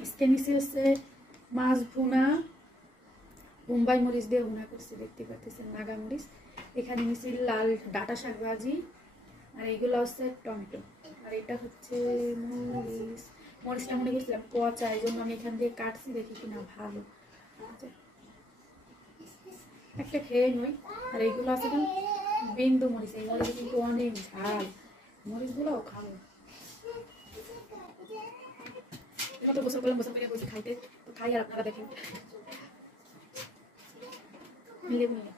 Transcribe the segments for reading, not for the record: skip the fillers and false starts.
আজকে নিচে হচ্ছে মাছ ভুনা, বোম্বাই মরিচ দিয়ে ভুনা করছি, দেখতে পাচ্ছেন নাগা মরিচ। এখানে নিচে লাল ডাঁটা শাক ভাজি, আর এইগুলো হচ্ছে টমেটো, আর এটা হচ্ছে মরিচ। মরিচটা মনে করছিলাম পচা, এই জন্য আমি এখান দিয়ে কাটছি, দেখি কিনা ভালো। একটা খেয়ে নই। আর এইগুলো আছে বিন্দু মরিচ, এই মরিচ কিন্তু অনেক ঝাল, মরিচগুলোও খাবো। কত বছর করলাম, বছর করে বলছি খাইতে, তো খাই আর আপনারা দেখেন মিলে মিলে।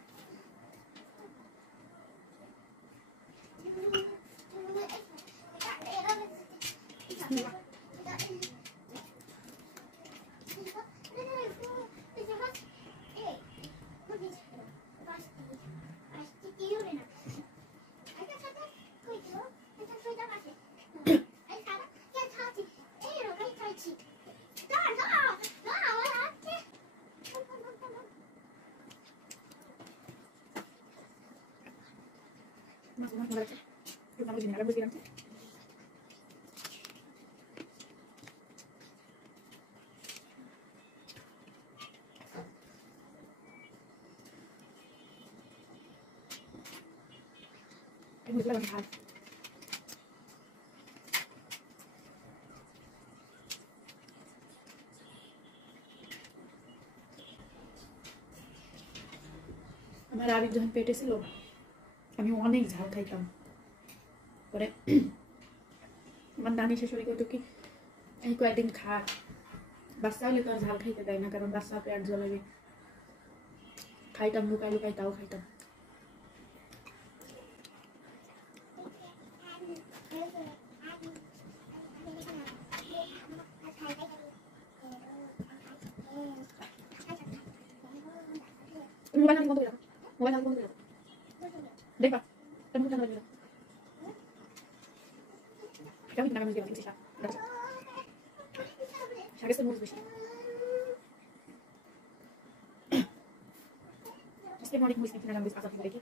আমার আরিফ যখন পেটে ছিল আমি অনেক ঝাল খাইতাম। পরে আমার নানি শাশুড়ি কত কি এই কয়েকদিন খা, বাচ্চা হলে তো আর ঝাল খাইতে দেয় না, কারণ বাচ্চা পেট জ্বলাবে। খাইতাম লুকাই লুকাই, তাও খাইতাম। মোবাইল বন্ধ করে রাখো, মোবাইল বন্ধ করে রাখো, দেখবা তুমি কেন লাগবে কেমন নাগাম দিয়ে দিচ্ছি। শাকের তো মরিচ বেশি, আজকে অনেক মরিচ নাগাম বেশি আচার দেখি।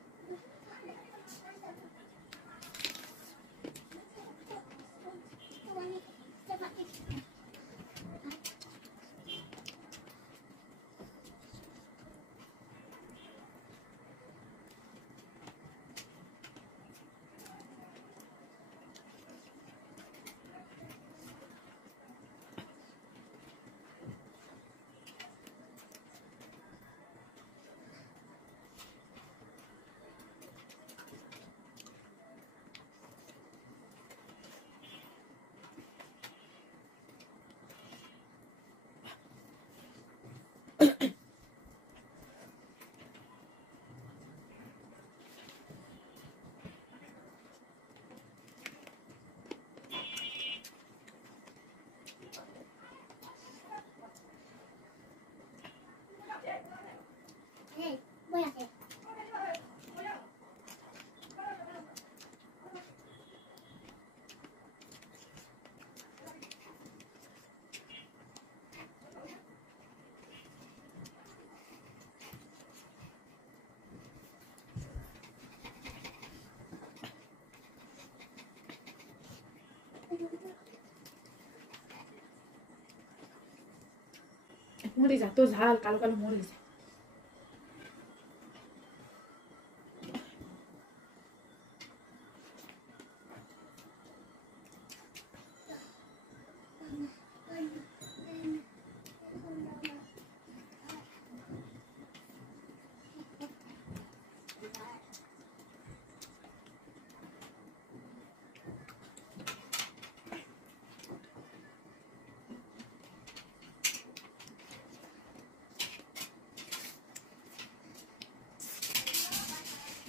মরিচ এত ঝাল, কালো কালো মরিচ।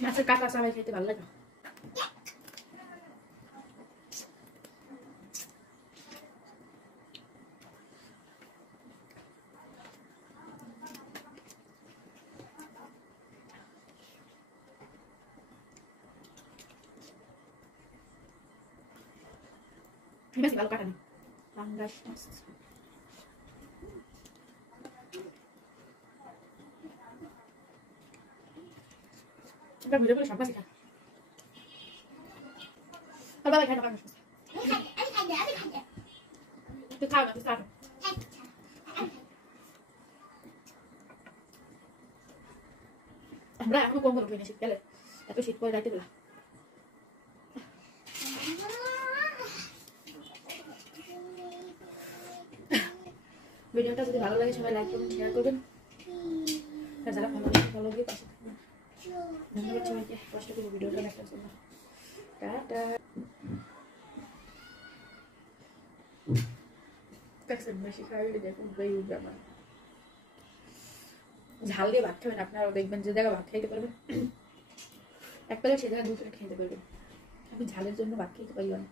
মাছের কাঁচা চাবাই খেতে ভালো লাগে। বেশি ভালো কাটা নেই, পাঙ্গাস মাছ। ভিডিও করে সব মাছ খায়, আর বাবা খায় না পাঙ্গাস মাছ। তুই খাও না, তুই খাও। আমরা এখনো কম্বল উঠে নি শীতকালে, এত শীত পরে রাইতে বেলা। ভিডিওটা যদি ভালো লাগে সবাই লাইক করবেন, শেয়ার করবেন, আর যারা ফলো দিয়ে পাশে থাকবেন। ধন্যবাদ সবাইকে কষ্ট করে ভিডিওটা দেখার জন্য। টাটা। বেশি খাওয়া দেখুন আমার ঝাল দিয়ে ভাত খাবেন আপনারাও, দেখবেন যে জায়গায় ভাত খাইতে পারবেন এক প্লেট সে জায়গায় 2 প্লেট খেতে পারবেন। আমি ঝালের জন্য ভাত খাইতে পারি অনেক।